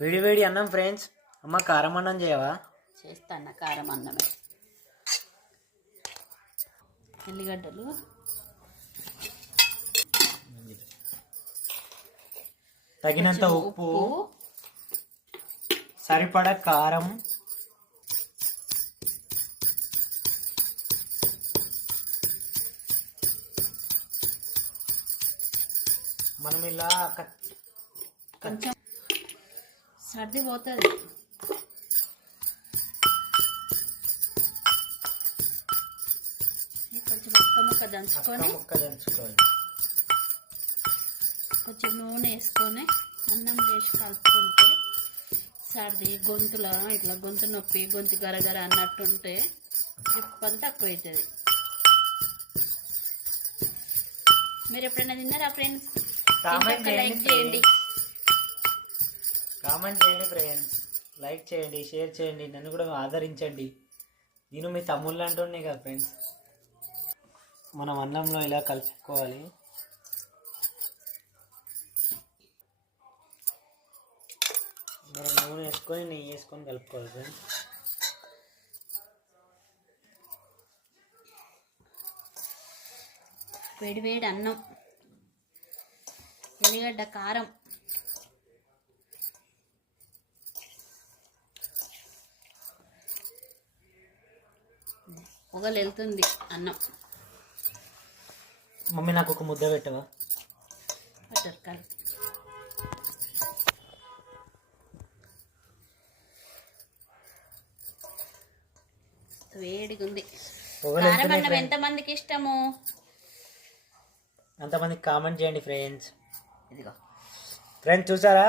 వేడి వేడి అన్నం ఫ్రెండ్స్. అమ్మ కారం అన్నం చేయవా? చేస్తాను కారం అన్నమే. ఎల్లిగడ్డలు, తగినంత ఉప్పు, సరిపడ కారం, మనం ఇలా కొంచెం సర్ది పోతుంది. కొంచెం ముక్క దంచుకొని కొంచెం నూనె వేసుకొని అన్నం వేసి కలుపుకుంటే సర్ది గొంతులో ఇట్లా గొంతు నొప్పి, గొంతు గరగర అన్నట్టుంటే ఉప్పు తక్కువ అవుతుంది. మీరు ఎప్పుడైనా తిన్నారా ఫ్రెండ్స్? లైక్ చేయండి, కామెంట్ చేయండి ఫ్రెండ్స్, లైక్ చేయండి, షేర్ చేయండి, నన్ను కూడా ఆదరించండి. నేను మీ తమ్ముళ్ళు అంటుండే కదా ఫ్రెండ్స్. మనం అన్నంలో ఇలా కలుపుకోవాలి. మనం నూనె వేసుకొని నెయ్యి వేసుకొని కలుపుకోవాలి ఫ్రెండ్స్. వేడి వేడి అన్నం, ఎల్లిగడ్డ కారం, పొగలు వెళ్తుంది అన్నం. మమ్మీ నాకు ఒక ముద్ద పెట్టవా? బటర్ కారం వేడిగా ఉంది. కారం అన్నం ఎంతమందికి ఇష్టము? అంతమందికి కామెంట్ చేయండి ఫ్రెండ్స్. ఇదిగో ఫ్రెండ్స్ చూసారా?